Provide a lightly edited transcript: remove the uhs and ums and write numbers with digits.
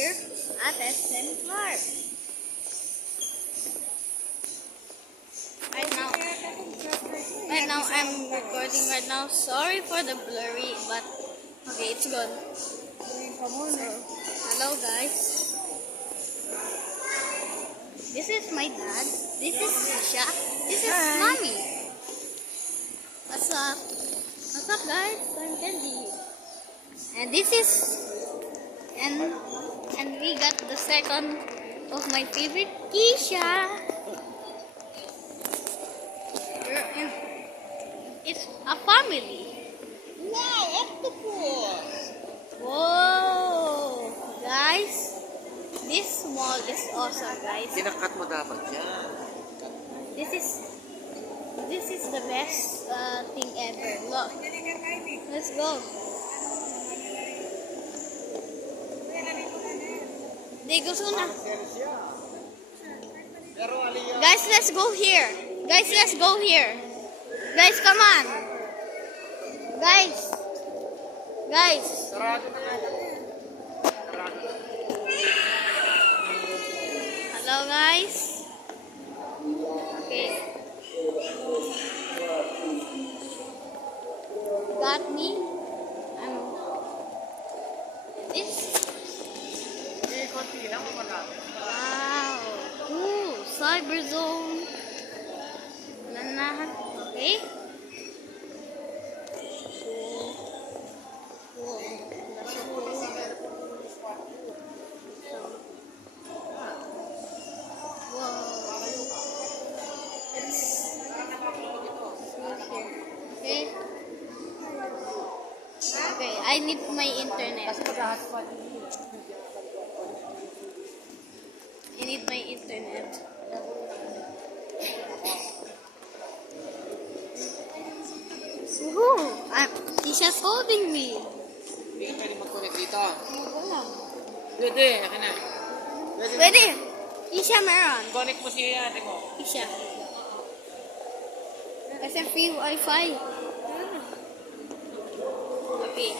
here at SM Clark. Right now I'm recording right now. Sorry for the blurry, but okay, it's good. So, hello guys. This is my dad. This is Isha. This is mommy. What's up? What's up guys? I'm Kenji. And this is and we got the second of my favorite, Keisha. It's a family. Wow, octopus! Whoa, guys, this mall is awesome, guys. Tinakat mo dapat yan. This is the best thing ever. Look, let's go. Gusto na. Guys, let's go here. Guys, let's go here. Guys, come on. Guys. Hello, guys. Okay. Got me. This. Wow. Ooh, cyber zone. Nanahan. Okay. Okay, I need my internet. I need my internet. Woohoo! Isha's holding me. Hindi ka pwede mag-connect dito. Wala. Pwede, akin na. Pwede. Isha meron. Connect mo si ate mo. Isha. Kasi free wifi. Okay.